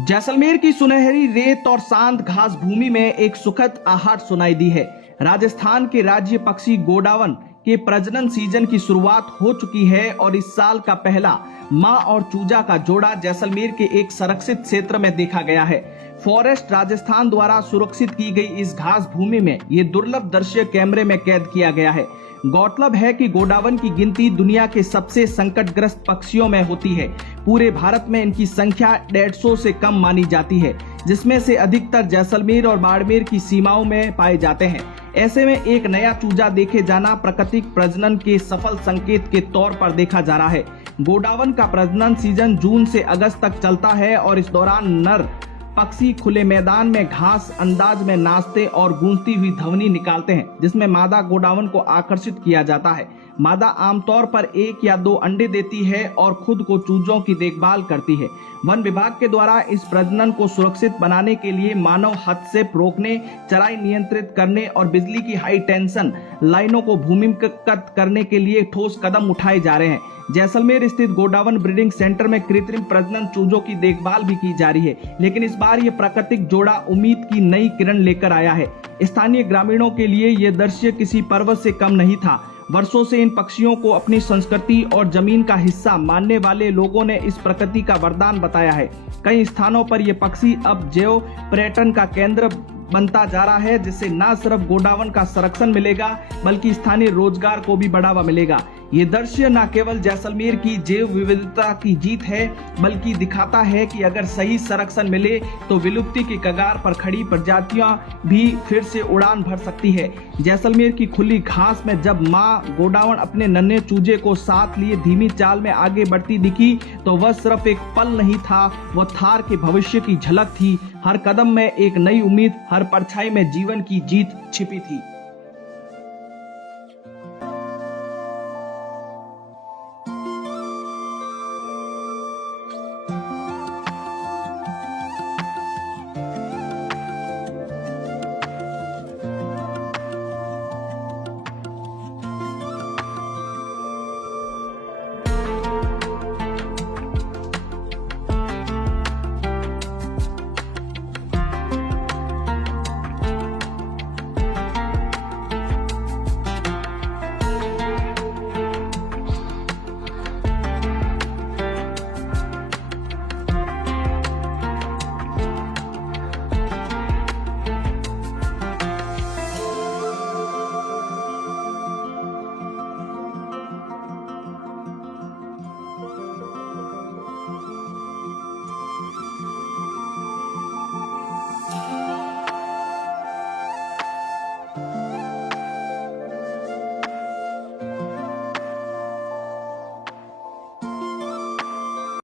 जैसलमेर की सुनहरी रेत और शांत घास भूमि में एक सुखद आहट सुनाई दी है। राजस्थान के राज्य पक्षी गोडावन के प्रजनन सीजन की शुरुआत हो चुकी है और इस साल का पहला मां और चूजा का जोड़ा जैसलमेर के एक संरक्षित क्षेत्र में देखा गया है। फॉरेस्ट राजस्थान द्वारा सुरक्षित की गई इस घास भूमि में ये दुर्लभ दृश्य कैमरे में कैद किया गया है। गौरतलब है कि गोडावन की गिनती दुनिया के सबसे संकटग्रस्त पक्षियों में होती है। पूरे भारत में इनकी संख्या 150 से कम मानी जाती है, जिसमें से अधिकतर जैसलमेर और बाड़मेर की सीमाओं में पाए जाते हैं। ऐसे में एक नया चूजा देखे जाना प्राकृतिक प्रजनन के सफल संकेत के तौर पर देखा जा रहा है। गोडावन का प्रजनन सीजन जून से अगस्त तक चलता है और इस दौरान नर पक्षी खुले मैदान में घास अंदाज में नाचते और गूंजती हुई ध्वनि निकालते हैं, जिसमें मादा गोडावन को आकर्षित किया जाता है। मादा आमतौर पर 1 या 2 अंडे देती है और खुद को चूजों की देखभाल करती है। वन विभाग के द्वारा इस प्रजनन को सुरक्षित बनाने के लिए मानव हस्तक्षेप रोकने, चराई नियंत्रित करने और बिजली की हाई टेंशन लाइनों को भूमिगत करने के लिए ठोस कदम उठाए जा रहे हैं। जैसलमेर स्थित गोडावन ब्रीडिंग सेंटर में कृत्रिम प्रजनन चूजों की देखभाल भी की जा रही है, लेकिन इस बार ये प्राकृतिक जोड़ा उम्मीद की नई किरण लेकर आया है। स्थानीय ग्रामीणों के लिए ये दृश्य किसी पर्व से कम नहीं था। वर्षों से इन पक्षियों को अपनी संस्कृति और जमीन का हिस्सा मानने वाले लोगों ने इस प्रकृति का वरदान बताया है। कई स्थानों पर ये पक्षी अब जैव पर्यटन का केंद्र बनता जा रहा है, जिससे न सिर्फ गोडावन का संरक्षण मिलेगा बल्कि स्थानीय रोजगार को भी बढ़ावा मिलेगा। ये दृश्य न केवल जैसलमेर की जैव विविधता की जीत है, बल्कि दिखाता है कि अगर सही संरक्षण मिले तो विलुप्ति की कगार पर खड़ी प्रजातियां भी फिर से उड़ान भर सकती है। जैसलमेर की खुली घास में जब मां गोडावन अपने नन्हे चूजे को साथ लिए धीमी चाल में आगे बढ़ती दिखी तो वह सिर्फ एक पल नहीं था, वह थार के भविष्य की झलक थी। हर कदम में एक नई उम्मीद, हर परछाई में जीवन की जीत छिपी थी।